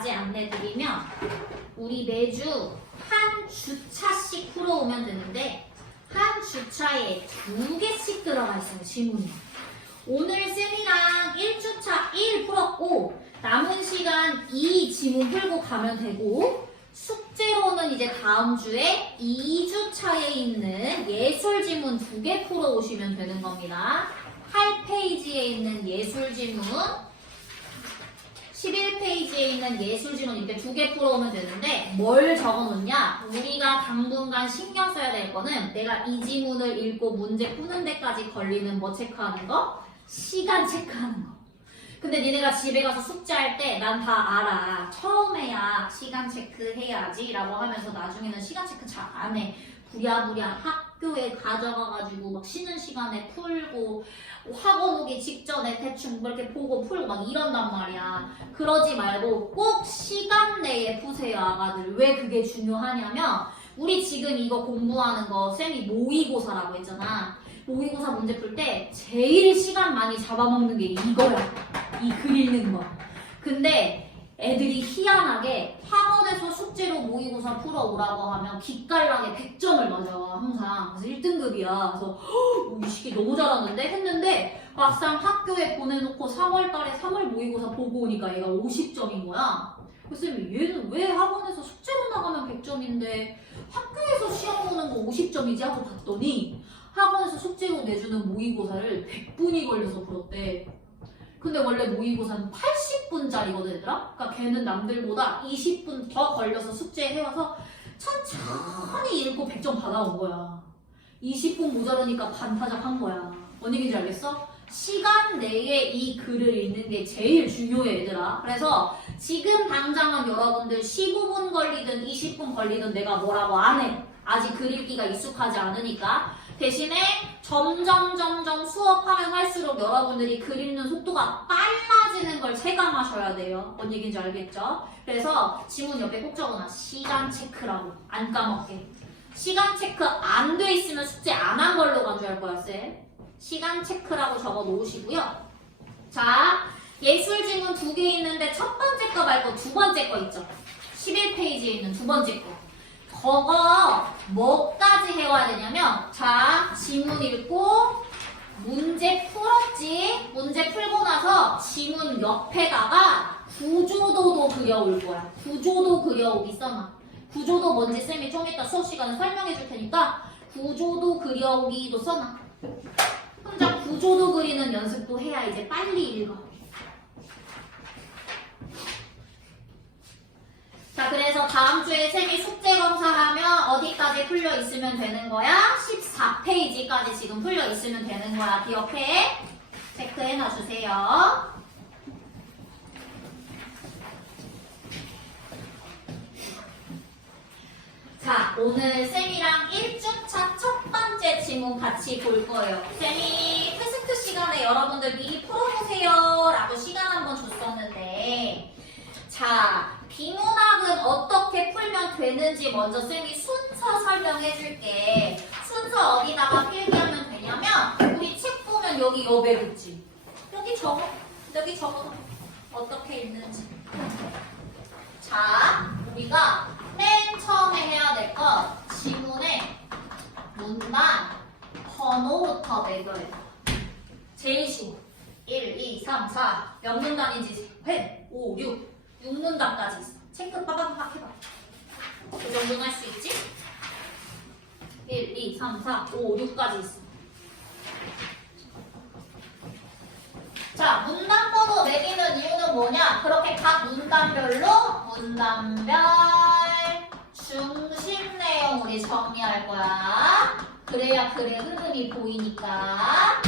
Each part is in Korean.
과제 안내드리면 우리 매주 한 주차씩 풀어오면 되는데 한 주차에 2개씩 들어가 있어요, 지문이. 오늘 쌤이랑 1주차 1 풀었고 남은 시간 2 지문 풀고 가면 되고 숙제로는 이제 다음 주에 2주차에 있는 예술 지문 2개 풀어오시면 되는 겁니다. 8페이지에 있는 예술 지문 11페이지에 있는 예술 지문 이렇게 2개 풀어오면 되는데 뭘 적어놓냐? 우리가 당분간 신경 써야 될 거는 내가 이 지문을 읽고 문제 푸는 데까지 걸리는 뭐 체크하는 거? 시간 체크하는 거. 근데 니네가 집에 가서 숙제할 때 난 다 알아. 처음에야 시간 체크해야지 라고 하면서 나중에는 시간 체크 잘 안 해. 부랴부랴 학교에 가져가가지고 막 쉬는 시간에 풀고 학원 오기 직전에 대충 뭐 이렇게 보고 풀고 막 이런단 말이야. 그러지 말고 꼭 시간 내에 푸세요, 아가들. 왜 그게 중요하냐면 우리 지금 이거 공부하는 거 쌤이 모의고사라고 했잖아. 모의고사 문제 풀 때 제일 시간 많이 잡아먹는 게 이거야. 이 글 읽는 거. 근데 애들이 희한하게 학원에서 숙제로 모의고사 풀어오라고 하면 기깔나게 100점을 맞아, 항상. 그래서 1등급이야. 그래서 이 시기 너무 잘하는데? 했는데 막상 학교에 보내놓고 3월달에 3월 모의고사 보고 오니까 얘가 50점인 거야. 그래서 얘는 왜 학원에서 숙제로 나가면 100점인데 학교에서 시험 보는 거 50점이지 하고 봤더니 학원에서 숙제로 내주는 모의고사를 100분이 걸려서 풀었대. 근데 원래 모의고사는 80분짜리거든, 얘들아? 그러니까 걔는 남들보다 20분 더 걸려서 숙제 해와서 천천히 읽고 100점 받아온 거야. 20분 모자라니까 반타작한 거야. 뭔 얘기인지 알겠어? 시간 내에 이 글을 읽는 게 제일 중요해, 얘들아. 그래서 지금 당장은 여러분들 15분 걸리든 20분 걸리든 내가 뭐라고 안 해. 아직 글 읽기가 익숙하지 않으니까. 대신에 점점 수업하면 할수록 여러분들이 글 읽는 속도가 빨라지는 걸 체감하셔야 돼요. 뭔 얘기인지 알겠죠? 그래서 지문 옆에 꼭 적어놔. 시간 체크라고. 안 까먹게. 시간 체크 안 돼 있으면 숙제 안 한 걸로 간주할 거야, 쌤. 시간 체크라고 적어 놓으시고요. 자, 예술 지문 2개 있는데 첫 번째 거 말고 두 번째 거 있죠? 11페이지에 있는 두 번째 거. 저거 뭐까지 해와야 되냐면 자, 지문 읽고 문제 풀었지? 문제 풀고 나서 지문 옆에다가 구조도도 그려올 거야. 구조도 그려오기 써놔. 구조도 뭔지 쌤이 좀 이따 수업 시간에 설명해 줄 테니까 구조도 그려오기도 써놔. 혼자 구조도 그리는 연습도 해야 이제 빨리 읽어. 자, 그래서 다음 주에 쌤이 숙제 검사하면 어디까지 풀려 있으면 되는 거야? 14페이지까지 지금 풀려 있으면 되는 거야. 기억해? 체크해 놔주세요. 자, 오늘 쌤이랑 1주차 첫 번째 지문 같이 볼 거예요. 쌤이 테스트 시간에 여러분들 미리 풀어보세요 라고 시간 한번 줬었는데 자, 비문학은 어떻게 풀면 되는지 먼저 쌤이 순서 설명해 줄게. 순서 어디다가 필기하면 되냐면 우리 책 보면 여기 여백 있지? 여기 적어. 어떻게 읽는지. 자, 우리가 맨 처음에 해야 될 거 지문에 문단 번호부터 매겨요. 제일 쉬워. 1, 2, 3, 4 몇 문단인지 5, 6 6문단까지 있어. 체크 빠바박 해봐. 그 정도는 할 수 있지? 1, 2, 3, 4, 5, 6까지 있어. 자, 문단 번호 매기는 이유는 뭐냐? 그렇게 각 문단별로 문단별 중심 내용 우리 정리할 거야. 그래야 글의 흐름이 보이니까.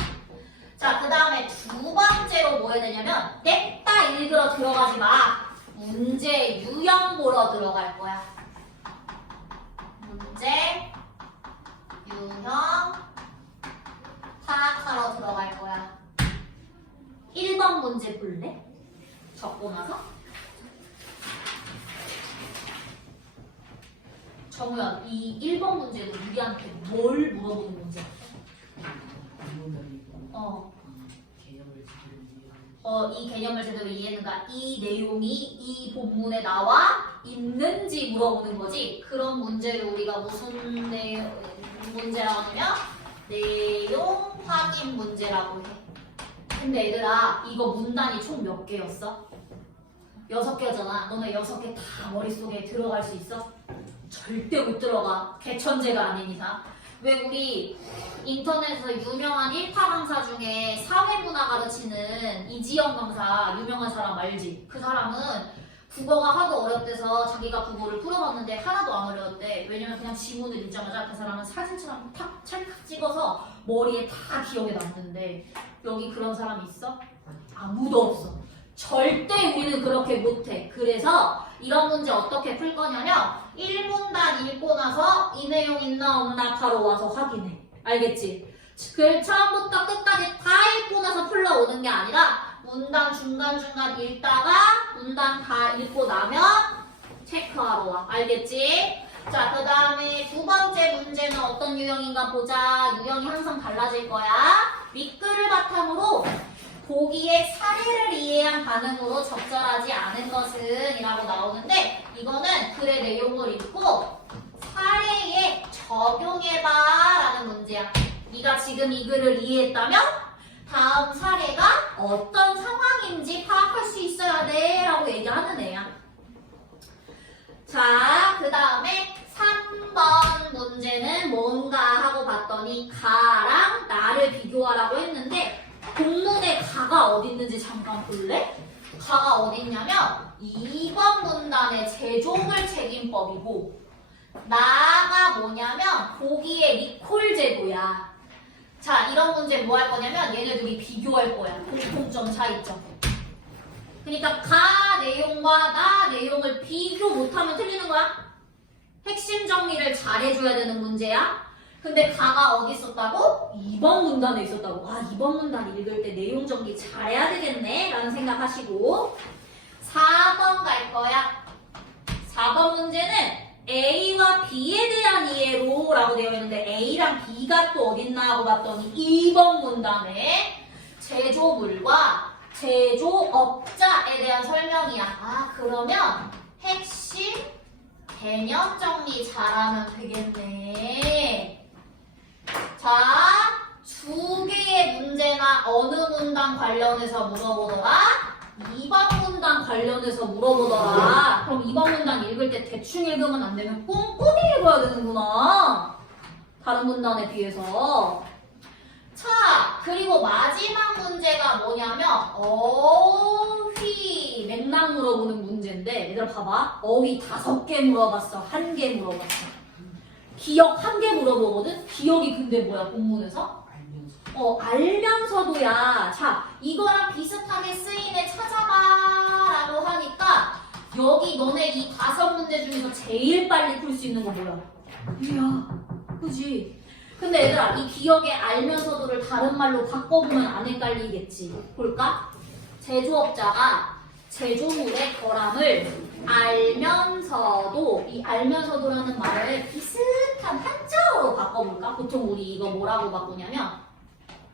자, 그 다음에 두 번째로 뭐 해야 되냐면 냅다 읽으러 들어가지 마. 문제 유형 보러 들어갈 거야. 문제 유형 파악하러 들어갈 거야. 1번 문제 볼래? 적고 나서? 정우야, 이 1번 문제도 우리한테 뭘 물어보는 문제야? 이 개념을 제대로 이해했는가? 이 내용이 이 본문에 나와 있는지 물어보는 거지. 그런 문제를 우리가 무슨 문제라고 하냐면 내용 확인 문제라고 해. 근데 얘들아, 이거 문단이 총 몇 개였어? 6개잖아. 너네 6개 다 머릿속에 들어갈 수 있어? 절대 못 들어가. 개천재가 아닌 이상. 왜 우리 인터넷에서 유명한 1타 강사 중에 사회문화 가르치는 이지영 강사 유명한 사람 알지? 그 사람은 국어가 하도 어렵대서 자기가 국어를 풀어봤는데 하나도 안 어려웠대. 왜냐면 그냥 지문을 읽자마자 그 사람은 사진처럼 탁 찰칵 찍어서 머리에 다 기억에 남는데 여기 그런 사람 있어? 아무도 없어. 절대 우리는 그렇게 못해. 그래서 이런 문제 어떻게 풀 거냐면 1문단 읽고 나서 이 내용 있나 없나 바로 와서 확인해. 알겠지? 그 처음부터 끝까지 다 읽고 나서 풀러오는 게 아니라 문단 중간중간 읽다가 문단 다 읽고 나면 체크하러 와. 알겠지? 자, 그 다음에 두 번째 문제는 어떤 유형인가 보자. 유형이 항상 달라질 거야. 밑글을 바탕으로 보기에 사례를 이해한 반응으로 적절하지 않은 것은 이라고 나오는데 이거는 글의 내용을 읽고 사례에 적용해봐 라는 문제야. 네가 지금 이 글을 이해했다면 다음 사례가 어떤 상황인지 파악할 수 있어야 돼 라고 얘기하는 애야. 자, 그 다음에 3번 문제는 뭔가 하고 봤더니 가랑 나를 비교하라고 했는데 본문에 가가 어디 있는지 잠깐 볼래? 가가 어디 있냐면 2번 문단의 제조물 책임법이고 나가 뭐냐면 보기의 리콜 제도야. 자, 이런 문제 뭐 할 거냐면 얘네들이 비교할 거야. 공통점 차이점. 그러니까 가 내용과 나 내용을 비교 못하면 틀리는 거야. 핵심 정리를 잘해줘야 되는 문제야. 근데 가가 어디 있었다고? 2번 문단에 있었다고. 아, 2번 문단 읽을 때 내용 정리 잘해야 되겠네 라는 생각하시고 4번 갈 거야. 4번 문제는 A와 B에 대한 이해로 라고 되어 있는데 A랑 B가 또 어딨나 하고 봤더니 2번 문단에 제조물과 제조업자에 대한 설명이야. 아, 그러면 핵심 개념 정리 잘하면 되겠네. 자, 두 개의 문제나 어느 문단 관련해서 물어보더라? 2번 문단 관련해서 물어보더라. 그럼 2번 문단 읽을 때 대충 읽으면 안 되면 꼼꼼히 읽어야 되는구나. 다른 문단에 비해서. 자, 그리고 마지막 문제가 뭐냐면 어휘 맥락 물어보는 문제인데 얘들아 봐봐. 어휘 5개 물어봤어. 1개 물어봤어. 기억 1개 물어보거든? 기억이 근데 뭐야 본문에서? 알면서도야. 자, 이거랑 비슷하게 쓰인 애 찾아봐 라고 하니까 여기 너네 이 5문제 중에서 제일 빨리 풀 수 있는 거 뭐야? 이야, 그지? 근데 얘들아, 이 기억에 알면서도를 다른 말로 바꿔보면 안 헷갈리겠지. 볼까? 제조업자가 제조물의 결함을 알면서도, 이 알면서도라는 말을 비슷한 한자어로 바꿔볼까? 보통 우리 이거 뭐라고 바꾸냐면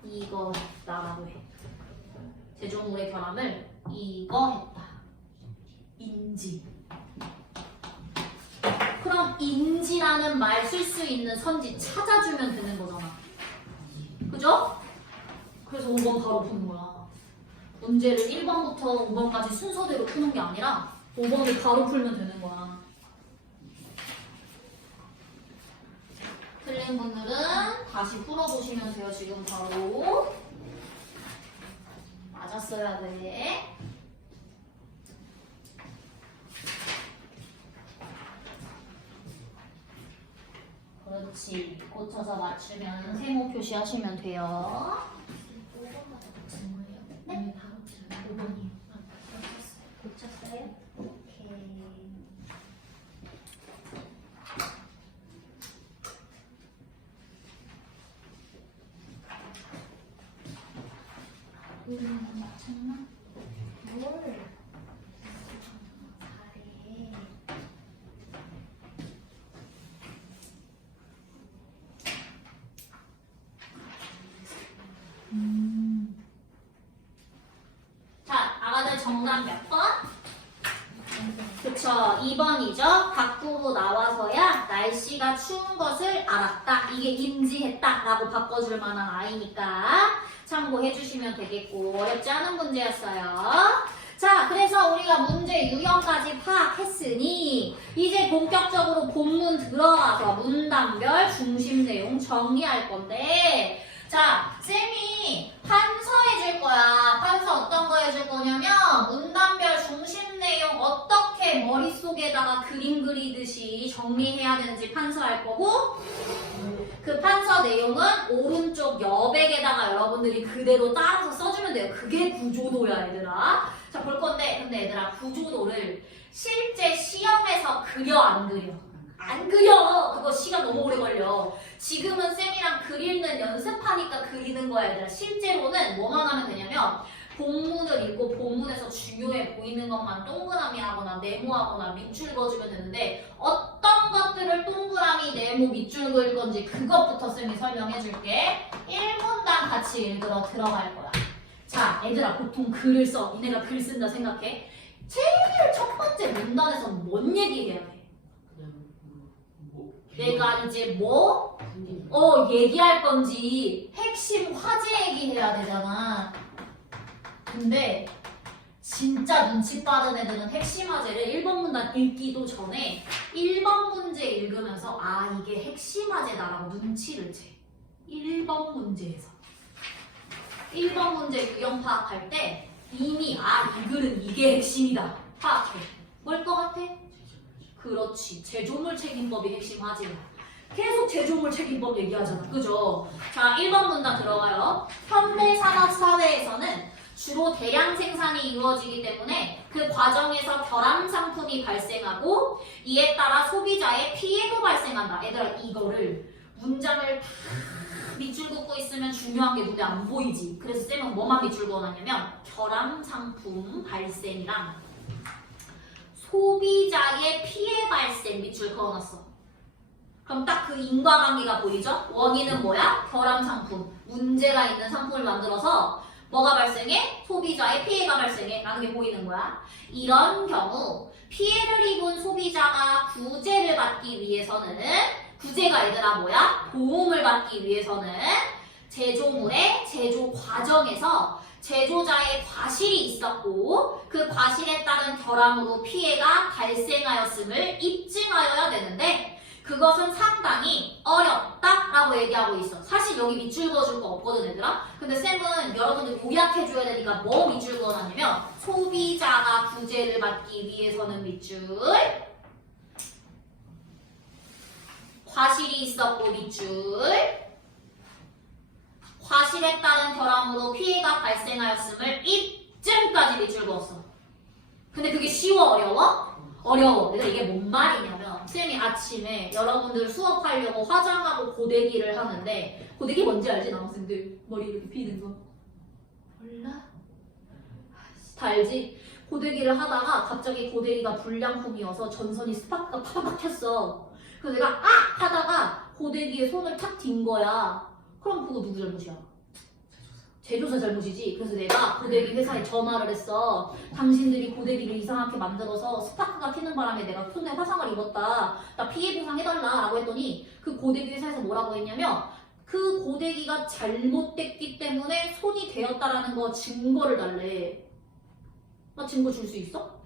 이거 했다라고 해. 제조물의 결함을 이거 했다. 인지. 그럼 인지라는 말 쓸 수 있는 선지 찾아주면 되는 거잖아. 그죠? 그래서 5번 바로 푸는 거야. 문제를 1번부터 5번까지 순서대로 푸는 게 아니라 5번을 바로 풀면 되는 거야. 틀린 분들은 다시 풀어보시면 돼요. 지금 바로. 맞았어야 돼. 그렇지. 고쳐서 맞추면 세모 표시하시면 돼요. 5번만 고친 거예요? 네? 바로 5번이요. 고쳤어요? 오케이. 맞췄나? 뭘? 잘해. 자, 정답 몇 번? 그쵸. 2번이죠. 각부로 나와서야 날씨가 추운 것을 알았다. 이게 인지했다. 라고 바꿔줄 만한 아이니까 참고해 주시면 되겠고, 어렵지 않은 문제였어요. 자, 그래서 우리가 문제 유형까지 파악했으니 이제 본격적으로 본문 들어가서 문단별 중심 내용 정리할 건데, 자, 쌤이 판서 해줄 거야. 판서 어떤 거 해줄 거냐면 문단별 중심 내용 어떻게 머릿속에다가 그림 그리듯이 정리해야 되는지 판서할 거고, 그 판서 내용은 오른쪽 여백에다가 여러분들이 그대로 따라서 써주면 돼요. 그게 구조도야, 얘들아. 자, 볼 건데, 근데 얘들아, 구조도를 실제 시험에서 그려, 안 그려? 안 그려! 그거 시간 너무 오래 걸려. 지금은 쌤이랑 그리는 연습하니까 그리는 거야, 얘들아. 실제로는 뭐만 하면 되냐면, 본문을 읽고 본문에서 중요해 보이는 것만 동그라미 하거나 네모하거나 밑줄 그어주면 되는데, 어떤 것들을 동그라미, 네모, 밑줄 그을 건지 그것부터 쌤이 설명해 줄게. 1문단 같이 읽으러 들어갈 거야. 자, 얘들아, 보통 글을 써. 니네가 글 쓴다 생각해. 제일 첫 번째 문단에서 뭔 얘기해야 돼? 내가 이제 얘기할 건지 핵심 화제 얘기해야 되잖아. 근데 진짜 눈치 빠른 애들은 핵심 화제를 1번 문단 읽기도 전에 1번 문제 읽으면서 아, 이게 핵심 화제다라고 눈치를 채. 1번 문제에서. 1번 문제 유형 파악할 때 이미 아, 이 글은 이게 핵심이다. 파악해. 뭘 것 같아? 그렇지. 제조물 책임법이 핵심 화제야. 계속 제조물 책임법 얘기하잖아. 그죠? 자, 1번 문단 들어가요. 현대 산업 사회에서는 주로 대량 생산이 이루어지기 때문에 그 과정에서 결함 상품이 발생하고 이에 따라 소비자의 피해도 발생한다. 얘들아, 이거를 문장을 다 밑줄 긋고 있으면 중요한 게 눈에 안 보이지. 그래서 쌤은 뭐만 밑줄 그어놨냐면 결함 상품 발생이랑 소비자의 피해 발생 밑줄 그어놨어. 그럼 딱 그 인과관계가 보이죠? 원인은 뭐야? 결함 상품. 문제가 있는 상품을 만들어서 뭐가 발생해? 소비자의 피해가 발생해. 라는 게 보이는 거야. 이런 경우 피해를 입은 소비자가 구제를 받기 위해서는 구제가 얘들아 뭐야? 보험을 받기 위해서는 제조물의 제조 과정에서 제조자의 과실이 있었고 그 과실에 따른 결함으로 피해가 발생하였음을 입증하여야 되는데 그것은 상당히 어렵다라고 얘기하고 있어. 사실 여기 밑줄 그어줄 거 없거든, 얘들아. 근데 쌤은 여러분들 요약해줘야 되니까 뭐 밑줄 그어놨냐면 소비자가 구제를 받기 위해서는 밑줄, 과실이 있었고 밑줄, 과실에 따른 결함으로 피해가 발생하였음을 입증까지 밑줄 그었어. 근데 그게 쉬워, 어려워? 어려워. 내가 이게 뭔 말이냐면 쌤이 아침에 여러분들 수업하려고 화장하고 고데기를 하는데 고데기 뭔지 알지? 남학생들 머리 이렇게 피는 거 몰라? 다 알지? 고데기를 하다가 갑자기 고데기가 불량품이어서 전선이 스파크가 팍팍 켰어. 그래서 내가 아! 하다가 고데기에 손을 탁 딘 거야. 그럼 그거 누구 잘못이야? 제조사 잘못이지. 그래서 내가 고데기 회사에 전화를 했어. 당신들이 고데기를 이상하게 만들어서 스파크가 튀는 바람에 내가 손에 화상을 입었다. 나 피해 보상 해달라 라고 했더니 그 고데기 회사에서 뭐라고 했냐면 그 고데기가 잘못됐기 때문에 손이 되었다라는 거 증거를 달래. 나 증거 줄 수 있어?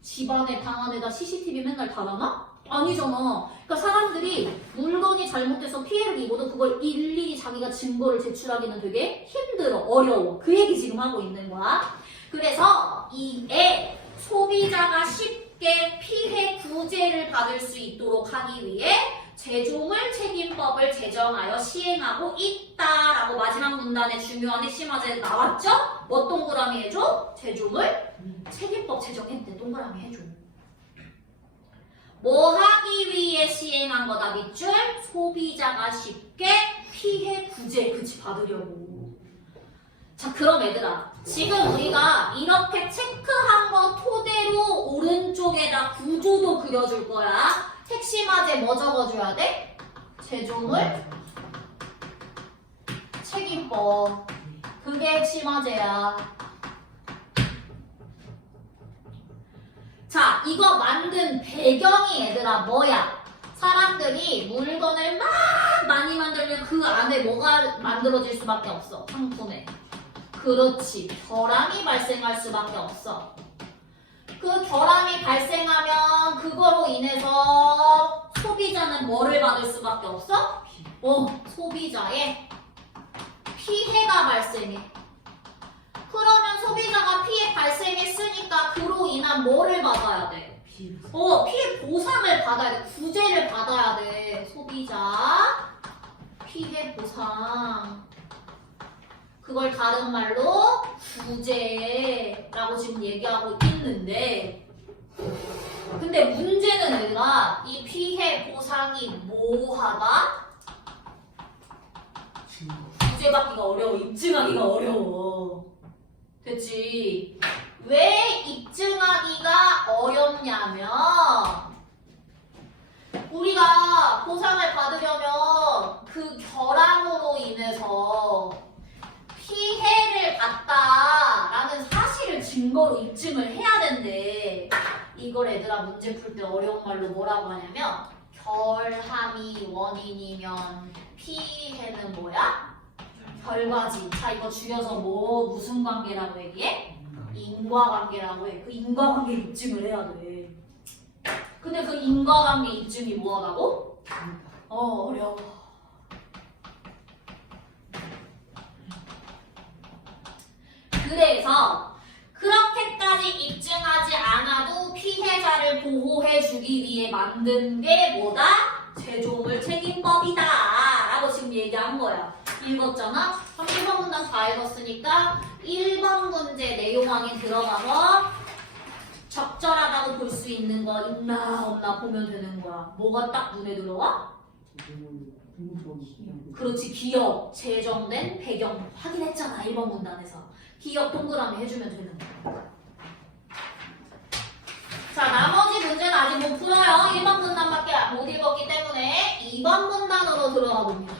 집안에 방 안에다 CCTV 맨날 달아놔? 아니잖아. 그러니까 사람들이 물건이 잘못돼서 피해를 입어도 그걸 일일이 자기가 증거를 제출하기는 되게 힘들어, 어려워. 그 얘기 지금 하고 있는 거야. 그래서 이에 소비자가 쉽게 피해 구제를 받을 수 있도록 하기 위해 제조물 책임법을 제정하여 시행하고 있다라고 마지막 문단에 중요한 핵심 화제 나왔죠? 뭐 동그라미 해줘? 제조물 책임법 제정했대. 동그라미 해줘. 뭐 하기 위해 시행한 거다 밑줄? 소비자가 쉽게 피해 구제 그치 받으려고. 자, 그럼 얘들아 지금 우리가 이렇게 체크한 거 토대로 오른쪽에다 구조도 그려줄 거야. 핵심 화제 뭐 적어줘야 돼? 제조물 책임법. 그게 핵심 화제야. 이거 만든 배경이 얘들아 뭐야? 사람들이 물건을 막 많이 만들면 그 안에 뭐가 만들어질 수밖에 없어. 상품에. 그렇지. 결함이 발생할 수밖에 없어. 그 결함이 발생하면 그거로 인해서 소비자는 뭐를 받을 수밖에 없어? 소비자의 피해가 발생해. 그러면 소비자가 피해 발생했으니까 그로 인한 뭐를 받아야 돼? 피해 보상을 받아야 돼. 구제를 받아야 돼. 소비자 피해 보상. 그걸 다른 말로 구제라고 지금 얘기하고 있는데, 근데 문제는 얘가 이 피해 보상이 뭐하다? 구제받기가 어려워. 입증하기가 어려워. 됐지? 왜 입증하기가 어렵냐면 우리가 보상을 받으려면 그 결함으로 인해서 피해를 봤다라는 사실을 증거로 입증을 해야 된대. 이걸 얘들아 문제 풀 때 어려운 말로 뭐라고 하냐면 결함이 원인이면 피해는 뭐야? 결과지. 자, 이거 줄여서 무슨 관계라고 얘기해? 인과관계라고 해. 그 인과관계 입증을 해야 돼. 근데 그 인과관계 입증이 뭐하다고? 어려워. 그래서 그렇게까지 입증하지 않아도 피해자를 보호해주기 위해 만든 게 뭐다? 제조물 책임법이다 라고 지금 얘기한 거야. 읽었잖아? 그럼 1번 문단 다 읽었으니까 1번 문제 내용 확인 들어가서 적절하다고 볼 수 있는 거 있나 없나 보면 되는 거야. 뭐가 딱 눈에 들어와? 그렇지. 기업, 제정된 배경 확인했잖아. 1번 문단에서. 기업 동그라미 해주면 되는 거야. 자, 나머지 문제는 아직 못 풀어요. 1번 문단밖에 못 읽었기 때문에 2번 문단으로 들어가 봅니다.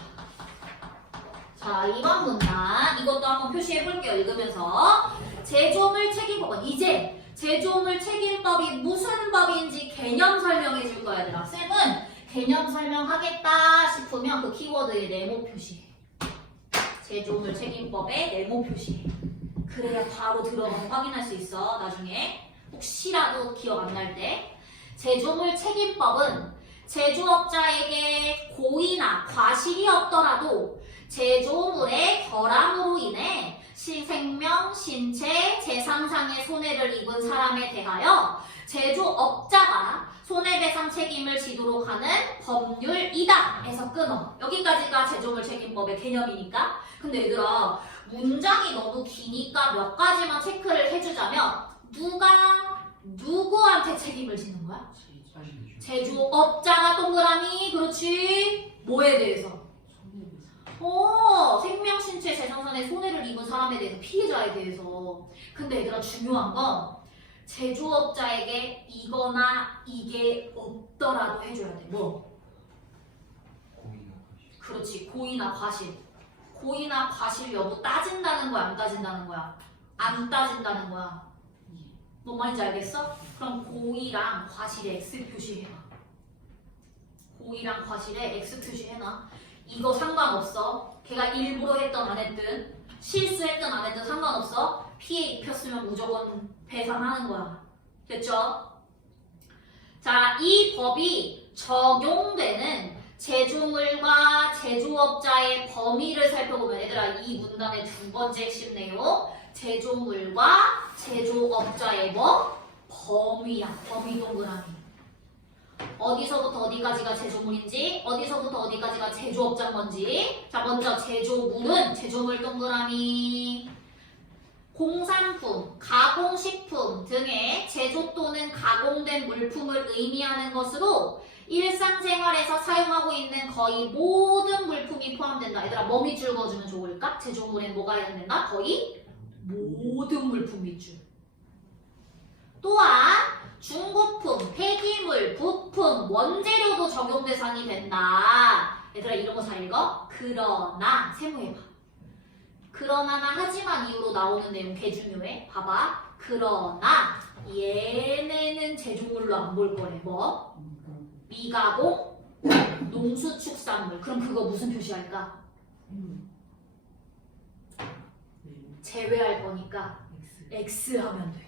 자, 2번 문단. 이것도 한번 표시해 볼게요. 읽으면서. 제조물 책임법은 이제 제조물 책임법이 무슨 법인지 개념 설명해 줄 거야, 얘들아. 쌤은 개념 설명하겠다 싶으면 그 키워드에 네모 표시해. 제조물 책임법에 네모 표시해. 그래야 바로 들어가서 확인할 수 있어. 나중에 혹시라도 기억 안 날 때. 제조물 책임법은 제조업자에게 고의나 과실이 없더라도 제조물의 결함으로 인해 생명, 신체, 재산상의 손해를 입은 사람에 대하여 제조업자가 손해배상 책임을 지도록 하는 법률이다 해서 끊어. 여기까지가 제조물 책임법의 개념이니까. 근데 얘들아, 문장이 너무 기니까 몇 가지만 체크를 해주자면 누구한테 책임을 지는 거야? 제조업자가 동그라미. 그렇지. 뭐에 대해서? 생명, 신체, 재산상의 손해를 입은 사람에 대해서, 피해자에 대해서. 근데 얘들아, 중요한 건 제조업자에게 이거나 이게 없더라도 해줘야 돼. 뭐? 그렇지. 고의나 과실. 고의나 과실 여부 따진다는 거야, 안 따진다는 거야? 안 따진다는 거야. 뭔 말인지 알겠어? 그럼 고의랑 과실에 X 표시해놔. 고의랑 과실에 X 표시해놔. 이거 상관없어. 걔가 일부러 했든 안 했든 실수했든 안 했든 상관없어. 피해 입혔으면 무조건 배상하는 거야. 됐죠? 자, 이 법이 적용되는 제조물과 제조업자의 범위를 살펴보면 얘들아, 이 문단의 두 번째 핵심 내용 제조물과 제조업자의 범위야. 범위 동그라미. 어디서부터 어디까지가 제조물인지, 어디서부터 어디까지가 제조업자인 건지. 자, 먼저 제조물은 제조물 동그라미. 공산품, 가공식품 등의 제조 또는 가공된 물품을 의미하는 것으로 일상생활에서 사용하고 있는 거의 모든 물품이 포함된다. 얘들아, 뭐 밑줄 그어주면 좋을까? 제조물엔 뭐가 해당된다? 거의 모든 물품 밑줄. 또한 중고품, 폐기물, 부품, 원재료도 적용 대상이 된다. 얘들아, 이런 거 잘 읽어? 그러나, 세모해봐. 그러나나 하지만 이후로 나오는 내용 개 중요해. 봐봐. 그러나 얘네는 제조물로 안 볼 거래. 뭐? 미가공, 농수축산물. 그럼 그거 무슨 표시할까? 제외할 거니까 X 하면 돼.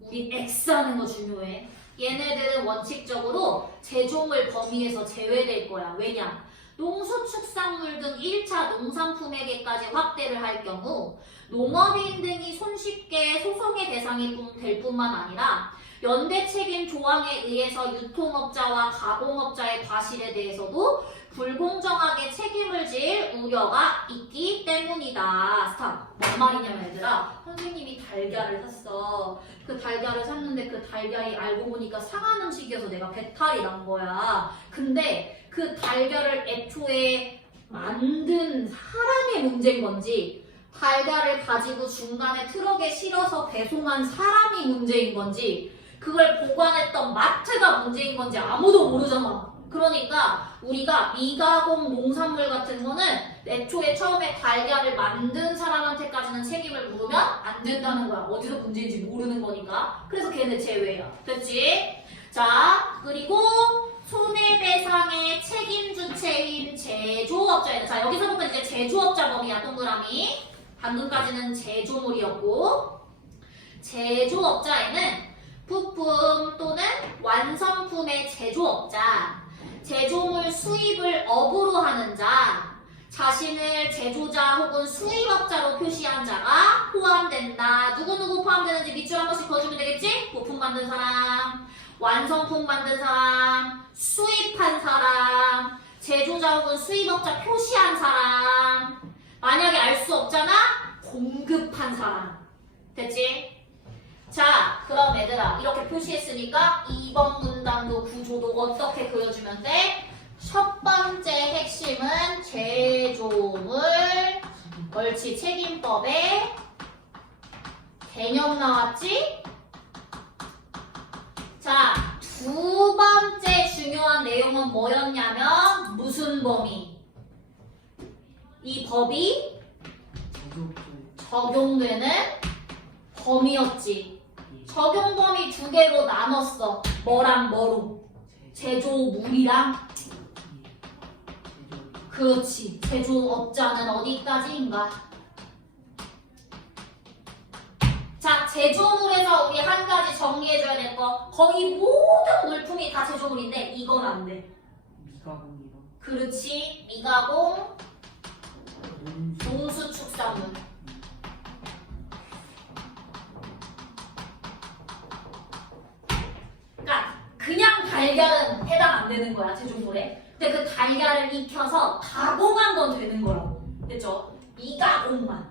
우린 X 하는 거 중요해. 얘네들은 원칙적으로 제조물 범위에서 제외될 거야. 왜냐? 농수축산물 등 1차 농산품에게까지 확대를 할 경우 농업인 등이 손쉽게 소송의 대상이 될 뿐만 아니라 연대 책임 조항에 의해서 유통업자와 가공업자의 과실에 대해서도 불공정하게 책임을 질 우려가 있기 때문이다. 스탑. 뭔 말이냐면 얘들아, 선생님이 달걀을 샀어. 그 달걀을 샀는데 그 달걀이 알고 보니까 상한 음식이어서 내가 배탈이 난 거야. 근데 그 달걀을 애초에 만든 사람의 문제인 건지 달걀을 가지고 중간에 트럭에 실어서 배송한 사람이 문제인 건지 그걸 보관했던 마트가 문제인 건지 아무도 모르잖아. 그러니까 우리가 미가공 농산물 같은 거는 애초에 처음에 달걀을 만든 사람한테까지는 책임을 물으면 안 된다는 거야. 어디서 문제인지 모르는 거니까. 그래서 걔네 제외야. 됐지? 자, 그리고 손해배상의 책임 주체인 제조업자에는, 자, 여기서부터 이제 제조업자 범위야. 동그라미. 방금까지는 제조물이었고, 제조업자에는 부품 또는 완성품의 제조업자, 제조물 수입을 업으로 하는 자, 자신을 제조자 혹은 수입업자로 표시한 자가 포함된다. 누구누구 포함되는지 밑줄 한 번씩 그어주면 되겠지? 부품 만든 사람, 완성품 만든 사람, 수입한 사람, 제조자 혹은 수입업자 표시한 사람, 만약에 알 수 없잖아? 공급한 사람. 됐지? 자, 그럼 얘들아 이렇게 표시했으니까 2번 문단도 구조도 어떻게 그려주면 돼? 첫 번째 핵심은 제조물 옳지 책임법의 개념 나왔지? 자, 두 번째 중요한 내용은 뭐였냐면 무슨 범위? 이 법이 적용되는 범위였지. 적용 범위 두 개로 나눴어. 뭐랑 뭐로? 제조물이랑. 그렇지. 제조업자는 어디까지인가? 자, 제조물에서 우리 한 가지 정리해줘야 될 거. 거의 모든 물품이 다 제조물인데 이건 안 돼. 미가공이요. 그렇지. 미가공, 농수축산물. 그러니까 그냥 달걀은 해당 안 되는 거야, 제조물에. 근데 그 달걀을 익혀서 가공한 건 되는 거라고. 됐죠? 미가공만.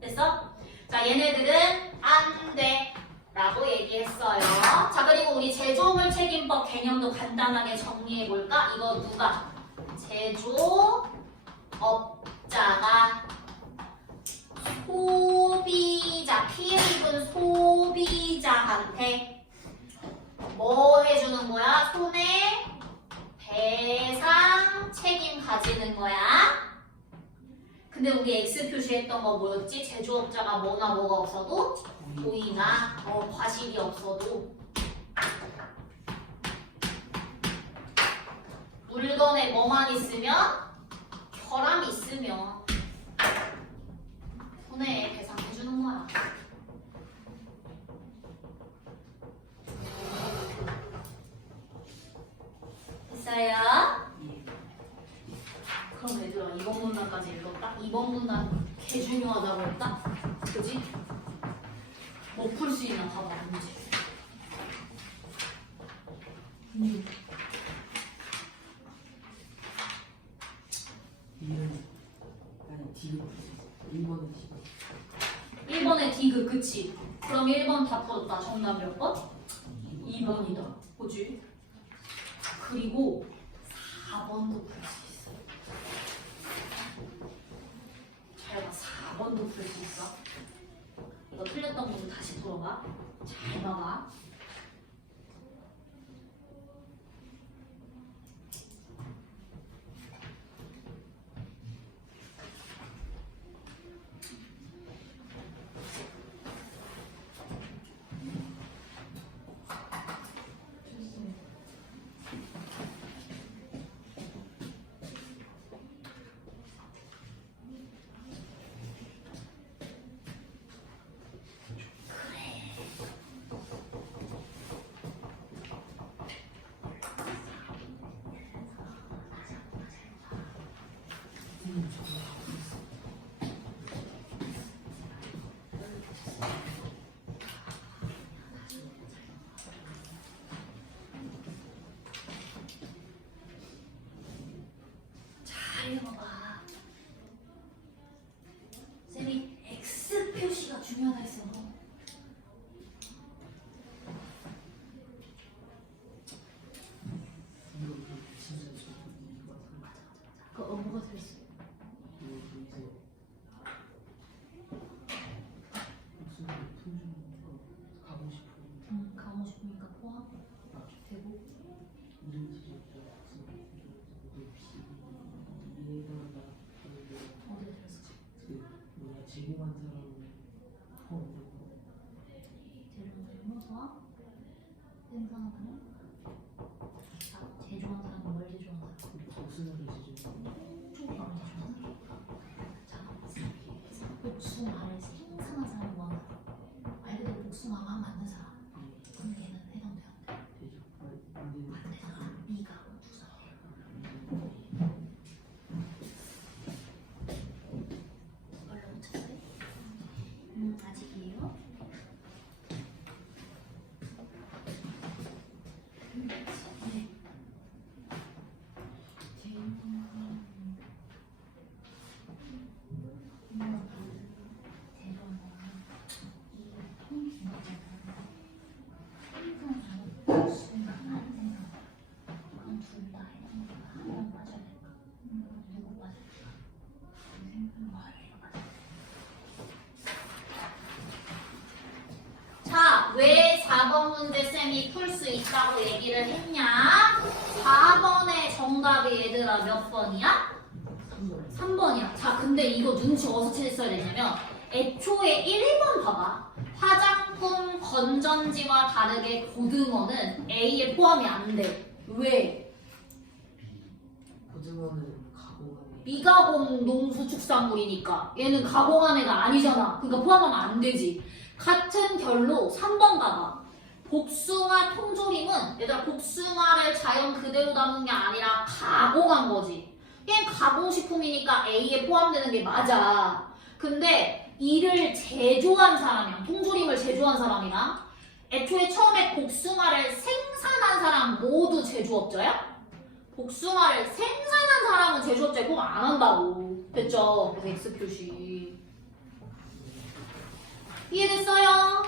됐어? 자, 얘네들은 안 돼. 라고 얘기했어요. 자, 그리고 우리 제조물 책임법 개념도 간단하게 정리해볼까? 이거 누가? 제조업자가 소비자, 피해 입은 소비자한테 뭐 해주는 거야? 손해배상 책임 가지는 거야. 근데 우리 X 표시했던 거 뭐였지? 제조업자가 뭐나 뭐가 없어도 고의나 과실이 없어도 물건에 뭐만 있으면 결함이 있으면 손해배상 해주는 거야. 됐어요? 그럼 얘들아 이번 문단까지 읽었다? 이번 문단 개 중요하다고 했다? 그지? 못 풀 수 있는 답은 문제. 아니 디귿 1번은 디귿. 1번에 디귿 그치? 그럼 1번 다 풀었다. 정답 몇 번? 2번이다. 그지? 그리고 4번도 풀 수 있어. 잘 봐. 4번도 풀 수 있어. 이거 틀렸던 부분 다시 풀어봐. 잘 봐봐. 생산하는 제조한 사람이 뭘 제조한 사람? 복숭아를 제조하는 총조림을 제조한 사람. 자, 복숭아를 생산한 사람이 뭐 하는 사람? 말 그대로 복숭아만 만든 사람. 그럼 얘는 해당돼 안 돼? 안 되잖아. 미가공 투자예요. 얼른 못 찾아요? 아직이에요? 네. 자, 왜 4번 문제 쌤이 풀 수 있다고 얘기를 했냐? 4번의 정답이 얘들아 몇 번이야? 3번이야. 자, 근데 이거 눈치 어디서 챘어야 되냐면 애초에 1번 봐봐. 화장품 건전지와 다르게 고등어는 A에 포함이 안 돼. 왜? 고등어는 가공하는 미가공 농수축산물이니까 얘는 가공한 애가 아니잖아. 그러니까 포함하면 안 되지. 같은 결로 3번 가봐. 복숭아 통조림은 얘들아 복숭아를 자연 그대로 담은 게 아니라 가공한 거지. 얘는 가공식품이니까 A에 포함되는 게 맞아. 근데 이를 제조한 사람이랑 통조림을 제조한 사람이랑 애초에 처음에 복숭아를 생산한 사람 모두 제조업자야? 복숭아를 생산한 사람은 제조업자에 포함 안 한다고. 됐죠? 그래서 X 표시. 이해됐어요?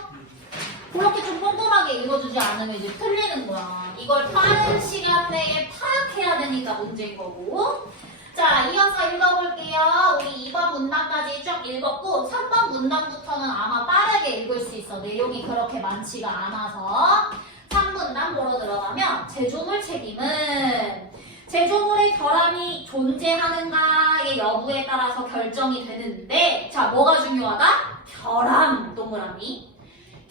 그렇게 좀 꼼꼼하게 읽어주지 않으면 이제 틀리는 거야. 이걸 빠른 시간 내에 파악해야 되니까 문제인 거고. 자, 이어서 읽어볼게요. 우리 2번 문단까지 쭉 읽었고 3번 문단부터는 아마 빠르게 읽을 수 있어. 내용이 그렇게 많지가 않아서. 3문단 보러 들어가면 제조물 책임은 제조물의 결함이 존재하는가의 여부에 따라서 결정이 되는데, 자, 뭐가 중요하다? 결함, 동그라미.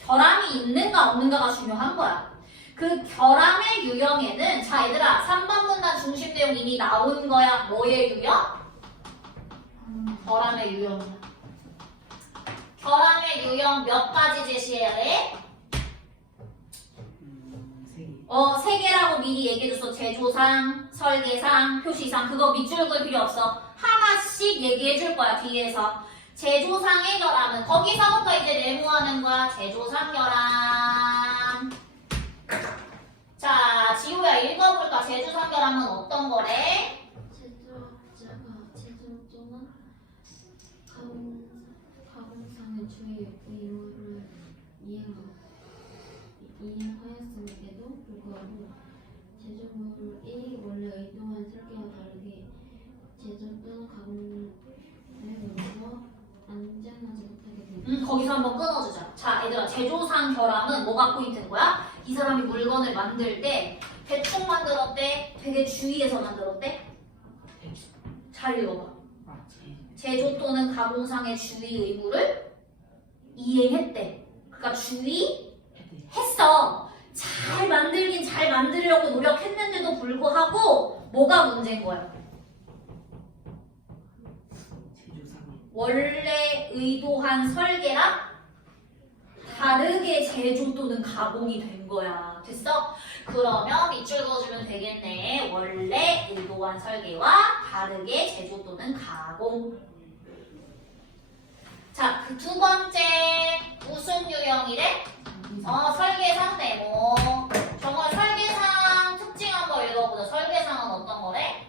결함이 있는가 없는가가 중요한 거야. 그 결함의 유형에는, 자, 얘들아, 3번 문단 중심 내용 이미 나온 거야. 뭐의 유형? 결함의 유형이야. 결함의 유형 몇 가지 제시해야 돼? 3개. 3개라고 미리 얘기해줬어. 제조상, 설계상, 표시상. 그거 밑줄 그을 필요 없어. 하나씩 얘기해줄 거야, 뒤에서. 제조상의 결함은 거기서부터 이제 메모하는 거야. 제조상 결함. 자, 지호야 읽어볼까? 제조상 결함은 어떤 거래? 제조업자가 제조 또는 가공상의 주의 의무를 이행하였음에도 불구하고 제조물이 원래 의도한 설계와 다르게 제조 또는 가공에 걸려서 안전하지 못하게 됩니다. 거기서 한번 끊어주자. 자, 얘들아, 제조상 결함은 뭐가 포인트인 거야? 이 사람이 물건을 만들 때 대충 만들었대? 되게 주의해서 만들었대? 잘 읽어봐. 제조 또는 가공상의 주의 의무를 이행했대. 그러니까 주의했어. 잘 만들긴 잘 만들려고 노력했는데도 불구하고 뭐가 문제인 거야? 제조상이 원래 의도한 설계랑 다르게 제조 또는 가공이 된 거야. 됐어? 그러면 밑줄 그어주면 되겠네. 원래 의도한 설계와 다르게 제조 또는 가공. 자, 그 두 번째 무슨 유형이래? 설계상 네모. 저거 설계상 특징 한번 읽어보자. 설계상은 어떤 거래?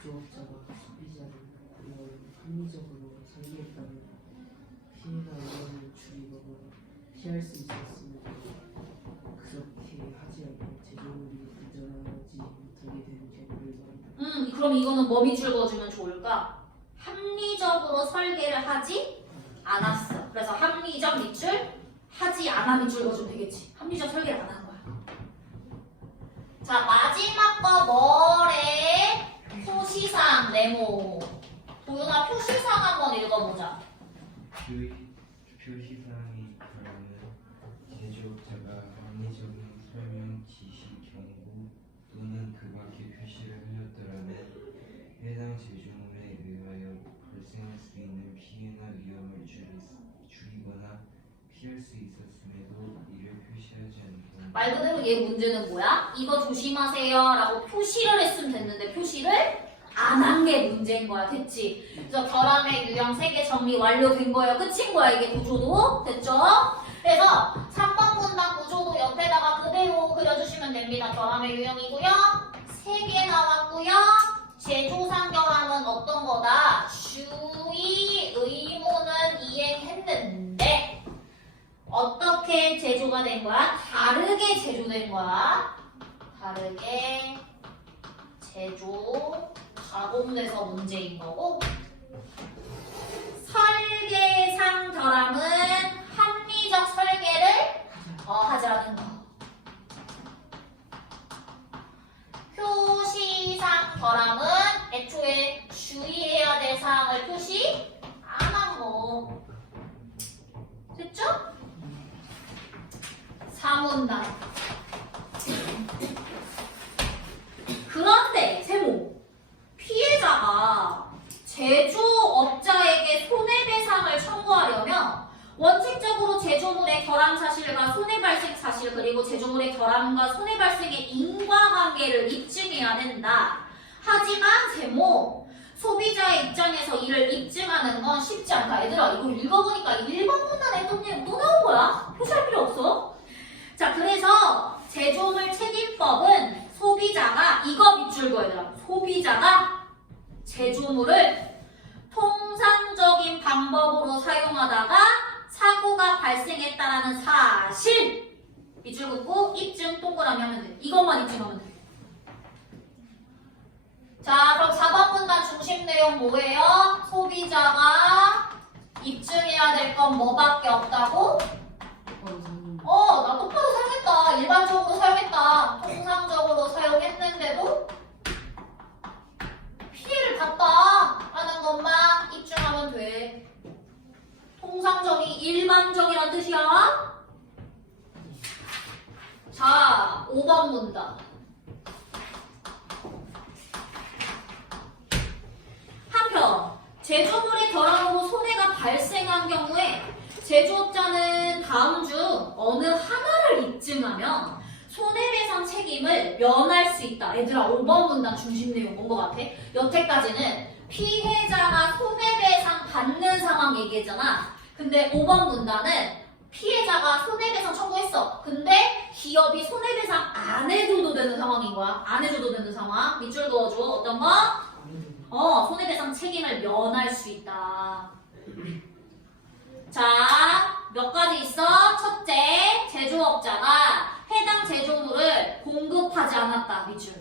제조업자가 소비자를 합리적으로 설계했다면 피해나 오염을 줄이거나 피할 수 있었으며 그렇게 하지 않고 제조물이 안전하지 못하게 된 경우를 말한다. 그럼 이거는 뭐 밑줄 그어주면 좋을까? 합리적으로 설계를 하지 않았어. 그래서 합리적 밑줄, 하지 않아 밑줄 그어주면 되겠지. 합리적 설계를 안 한 거야. 자, 마지막 거 뭐래? 표시상 네모. 도윤아 표시상 한번 읽어보자. 표시상의 결과는 제조업자가 합리적인 설명 말 그대로 얘 문제는 뭐야? 이거 조심하세요 라고 표시를 했으면 됐는데 표시를 안 한 게 문제인 거야. 됐지? 그래서 결함의 유형 3개 정리 완료된 거예요. 끝인 거야. 이게 구조도. 됐죠? 그래서 3번 문단 구조도 옆에다가 그대로 그려주시면 됩니다. 결함의 유형이고요. 3개 나왔고요. 제조상 결함은 어떤 거다? 주의 의무는 이행했는데 어떻게 제조가 된 거야? 다르게 제조된 거야. 다르게 제조 가공돼서 문제인 거고 설계상 결함은 합리적 설계를 하지 않은 거. 표시상 결함은 애초에 주의해야 될 사항을 표시 안 한 거. 됐죠? 3문단. 그런데 세모 피해자가 제조업자에게 손해배상을 청구하려면 원칙적으로 제조물의 결함 사실과 손해발생 사실 그리고 제조물의 결함과 손해발생의 인과관계를 입증해야 된다. 하지만 세모 소비자의 입장에서 이를 입증하는 건 쉽지 않다. 얘들아 이거 읽어보니까 1번 문단에 했던 내용 또 나온 거야. 표시할 필요 없어. 자 그래서 제조물 책임법은 소비자가 이거 밑줄 그어야 되라. 소비자가 제조물을 통상적인 방법으로 사용하다가 사고가 발생했다라는 사실 밑줄 긋고 입증 동그라미 하면 돼. 이것만 입증하면 돼. 자 그럼 4번 문단 중심 내용 뭐예요? 소비자가 입증해야 될 건 뭐밖에 없다고? 나 똑바로 사용했다. 일반적으로 사용했다. 통상적으로 사용했는데도 피해를 봤다 라는 것만 입증하면 돼. 통상적이 일반적이란 뜻이야. 자 5번 문단. 한편 제조물의 결함으로 손해가 발생한 경우에 제조업자는 다음 중 어느 하나를 입증하면 손해배상 책임을 면할 수 있다. 얘들아 5번 문단 중심 내용 뭔 것 같아? 여태까지는 피해자가 손해배상 받는 상황 얘기했잖아. 근데 5번 문단은 피해자가 손해배상 청구했어. 근데 기업이 손해배상 안 해줘도 되는 상황인 거야. 안 해줘도 되는 상황. 밑줄 그어줘. 어떤 거? 손해배상 책임을 면할 수 있다. 자, 몇 가지 있어? 첫째, 제조업자가 해당 제조물을 공급하지 않았다. 밑줄.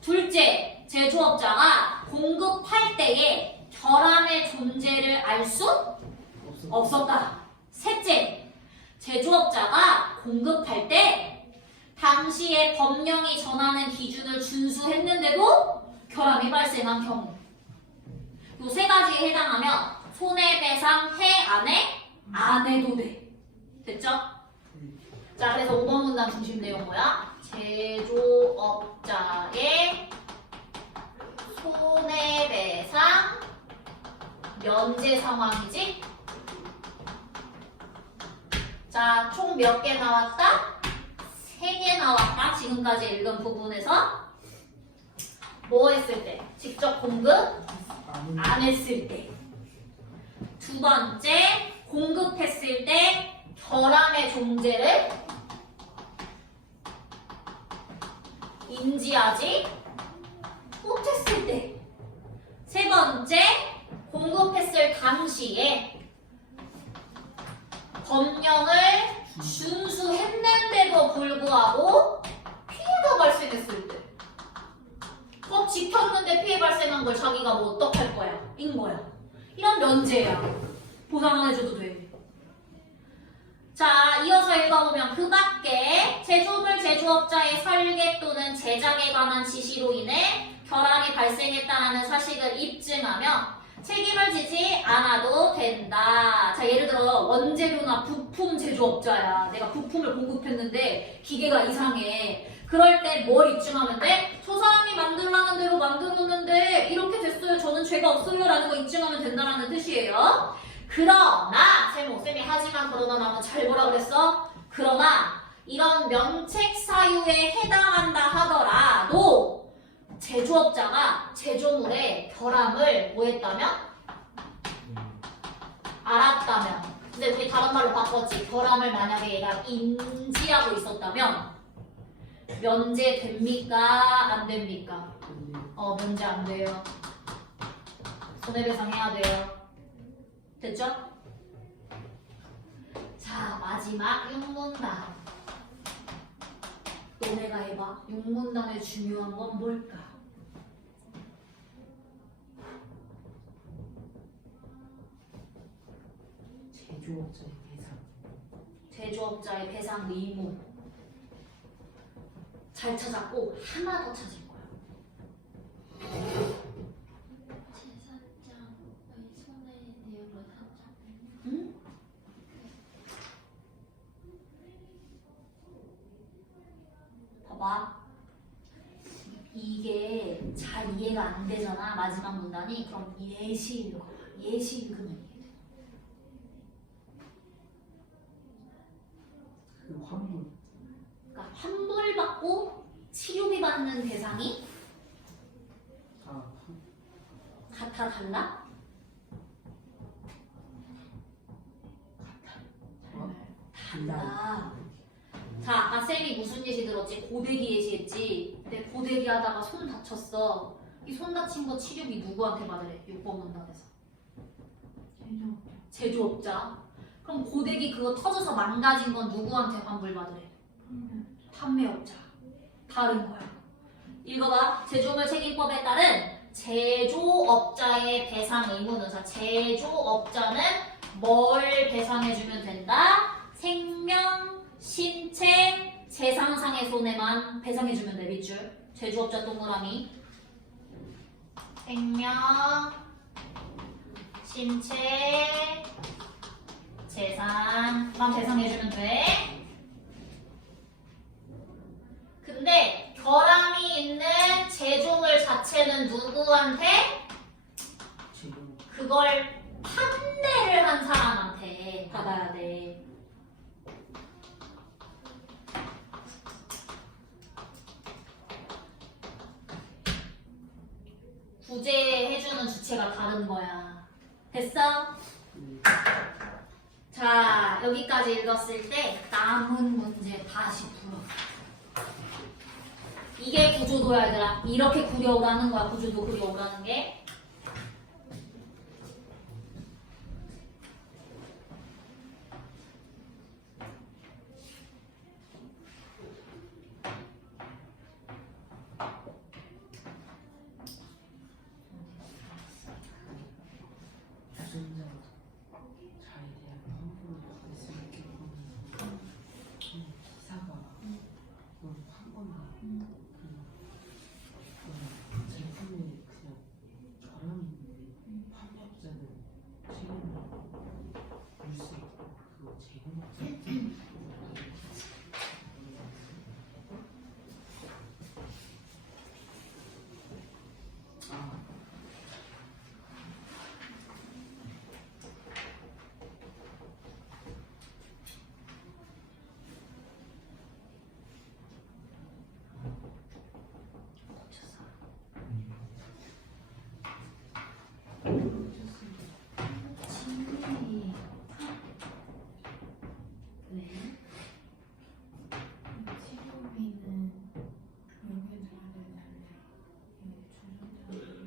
둘째, 제조업자가 공급할 때에 결함의 존재를 알 수 없었다. 셋째, 제조업자가 공급할 때 당시에 법령이 전하는 기준을 준수했는데도 결함이 발생한 경우. 이 세 가지에 해당하면 손해배상 해 안 해? 안 해도 돼. 됐죠? 자, 그래서 5번 문단 중심 내용 뭐야? 제조업자의 손해배상 면제 상황이지? 자, 총 몇 개 나왔다? 3개 나왔다. 지금까지 읽은 부분에서 뭐 했을 때? 직접 공급 안 했을 때. 두 번째, 공급했을 때 결함의 존재를 인지하지 못했을 때. 세 번째, 공급했을 당시에 법령을 준수했는데도 불구하고 피해가 발생했을 때. 법 지켰는데 피해 발생한 걸 자기가 뭐 어떡할 거야? 인 거야. 이런 면제야. 보상 안 해줘도 돼. 자, 이어서 읽어보면 그 밖에 제조물 제조업자의 설계 또는 제작에 관한 지시로 인해 결함이 발생했다는 사실을 입증하며 책임을 지지 않아도 된다. 자, 예를 들어 원재료나 부품 제조업자야. 내가 부품을 공급했는데 기계가 이상해. 그럴 때 뭘 입증하면 돼? 저 사람이 만들라는 대로 만들었는데 이렇게 됐어요. 저는 죄가 없어요. 라는 거 입증하면 된다는 뜻이에요. 그러나 쌤이 하지만 그러나 나는 잘 뭐라 그랬어? 그러나 이런 면책 사유에 해당한다 하더라도 제조업자가 제조물의 결함을 뭐 했다면? 알았다면. 근데 우리 다른 말로 바꿨지. 결함을 만약에 얘가 인지하고 있었다면 면제됩니까? 안 됩니까? 근데 면제 안 돼요. 손해배상 해야 돼요. 됐죠? 자, 마지막 6문단. 너네가 해봐. 6문단의 중요한 건 뭘까? 제조업자의 대상. 제조업자의 배상 의무. 잘 찾았고 하나 더 찾을 거야. 제사장의 손해내역을 산정. 응? 봐봐. 이게 잘 이해가 안 되잖아. 마지막 문단이. 그럼 예시 읽어봐. 예시 읽으면 이해돼. 그 환물. 그러니까 환불받고 치료비 받는 대상이 아, 같아 달라? 달라. 자, 아까 쌤이 무슨 예시 들었지? 고데기 예시했지. 근데 고데기 하다가 손 다쳤어. 이 손 다친 거 치료비 누구한테 받으래? 6번 문단에서. 제조업자. 그럼 고데기 그거 터져서 망가진 건 누구한테 환불받으래? 판매업자. 다른 거야. 읽어봐. 제조물 책임법에 따른 제조업자의 배상 의무는, 자, 제조업자는 뭘 배상해주면 된다? 생명, 신체, 재산상의 손해만 배상해주면 돼. 밑줄. 제조업자 동그라미. 생명, 신체, 재산만 배상해주면 돼. 근데 결함이 있는 제조물 자체는 누구한테? 지금 그걸 판매를 한 사람한테 받아야 돼. 구제해주는 주체가 다른 거야. 됐어? 자, 여기까지 읽었을 때 남은 문제 다시 풀어. 이게 구조도야, 얘들아. 이렇게 그려오라는 거야. 구조도 그려오라는 게. 유전자 자에 대한 환불을 받았을 때 기사가 그걸 판 건데 그 제품에 그냥 결함이 있는데 판매업자는 책임을 물수 있고 그거 제공업자는 아 질문이 왜? 치료비는 여기 줘야 되는데 여기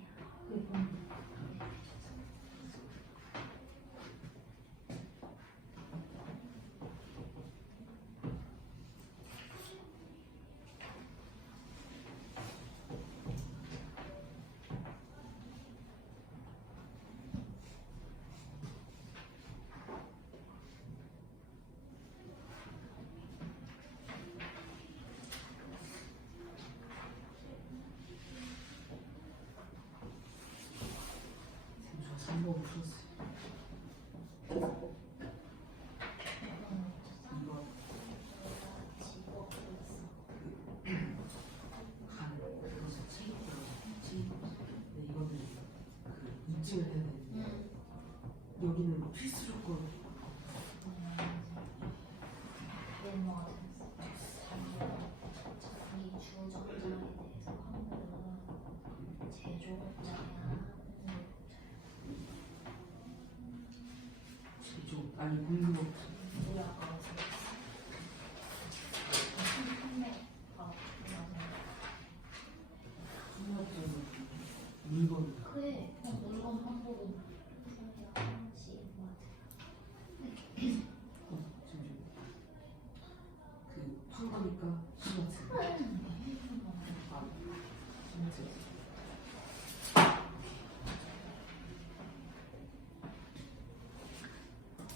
주전자는 저 3번 풀었어요. 이거 간 그것을 책임져. 근데 이거는 그 인증을 해야 되는데 여기는 필수 조건. 메모가 됐어. 자기 주정자에 대해서 한국은 제조업자야. 제조 아니 공급. 뭐야 아까 수납자는 물건. 그래. 물건 한국은 지금 그 판거니까 수납자. 아 수납자.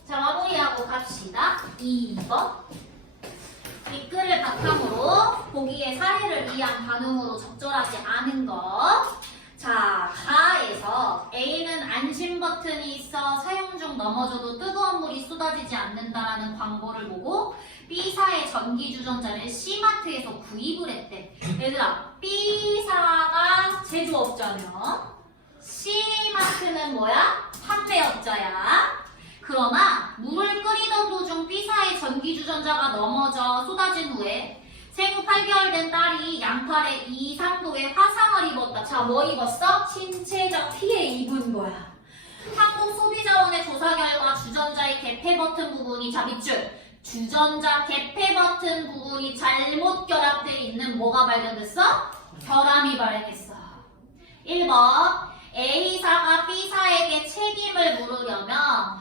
자, 마무리하고 갑시다. 2번. 윗글을 바탕으로 보기에 사례를 이해한 반응으로 적절하지 않은 것. 자, 가에서 A는 안심 버튼이 있어 사용 중 넘어져도 뜨거운 물이 쏟아지지 않는다라는 광고를 보고 B사의 전기 주전자를 C마트에서 구입을 했대. 얘들아, B사가 제조업자면 C마트는 뭐야? 판매업자야. 그러나 물을 끓이던 도중 B사의 전기주전자가 넘어져 쏟아진 후에 생후 8개월 된 딸이 양팔에 2~3도의 화상을 입었다. 자, 뭐 입었어? 신체적 피해 입은 거야. 한국소비자원의 조사 결과 주전자의 개폐 버튼 부분이 자 밑줄 주전자 개폐 버튼 부분이 잘못 결합되어 있는 뭐가 발견됐어? 결함이 발견했어. 1번 A사가 B사에게 책임을 물으려면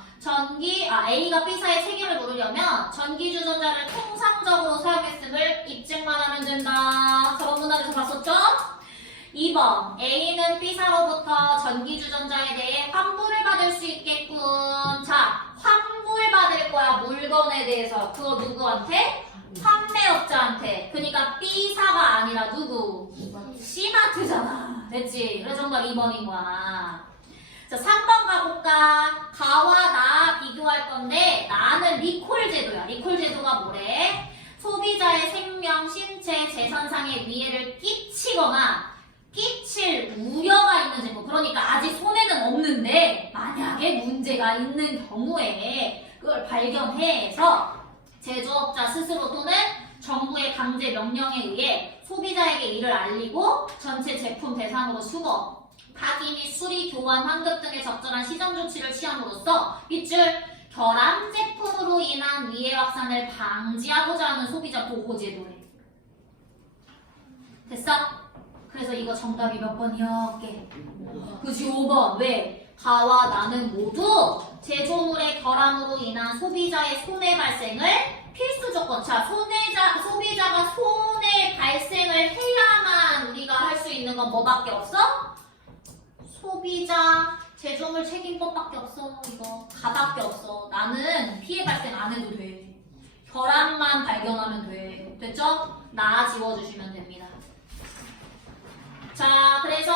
A가 B사에 책임을 물으려면 전기주전자를 통상적으로 사용했음을 입증만 하면 된다. 저번 문항에서 봤었죠? 2번 A는 B사로부터 전기주전자에 대해 환불을 받을 수 있겠군. 자, 환불받을 거야. 물건에 대해서. 그거 누구한테? 판매업자한테. 그러니까 B사가 아니라 누구? C마트잖아. 됐지? 그래서 정답 2번인 거야. 자, 3번 가볼까? 가와 나 비교할 건데 나는 리콜 제도야. 리콜 제도가 뭐래? 소비자의 생명, 신체, 재산상의 위해를 끼치거나 끼칠 우려가 있는 제품. 그러니까 아직 손해는 없는데 만약에 문제가 있는 경우에 그걸 발견해서 제조업자 스스로 또는 정부의 강제 명령에 의해 소비자에게 이를 알리고 전체 제품 대상으로 수거 파기 및 수리, 교환, 환급 등의 적절한 시정 조치를 취함으로써 밑줄 결함 제품으로 인한 위해 확산을 방지하고자 하는 소비자 보호 제도래. 됐어? 그래서 이거 정답이 몇 번이야? 그치 5번. 왜? 가와 나는 모두 제조물의 결함으로 인한 소비자의 손해 발생을 필수 조건. 자, 소비자가 손해 발생을 해야만 우리가 할 수 있는 건 뭐밖에 없어? 소비자 제조물 책임법밖에 없어. 이거 가밖에 없어. 나는 피해 발생 안 해도 돼. 결함만 발견하면 돼. 됐죠? 나 지워주시면 됩니다. 자, 그래서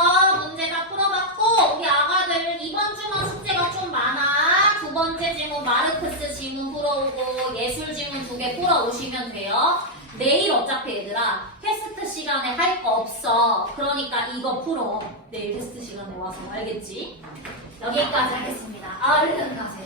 문제 다 풀어봤고 우리 아가들 이번 주만 숙제가 좀 많아. 두 번째 지문 마르크스 지문 풀어오고 예술 지문 2개 풀어오시면 돼요. 내일 어차피 얘들아 테스트 시간에 할 거 없어. 그러니까 이거 풀어. 내일 테스트 시간에 와서. 알겠지? 여기까지 하겠습니다. 얼른 가세요.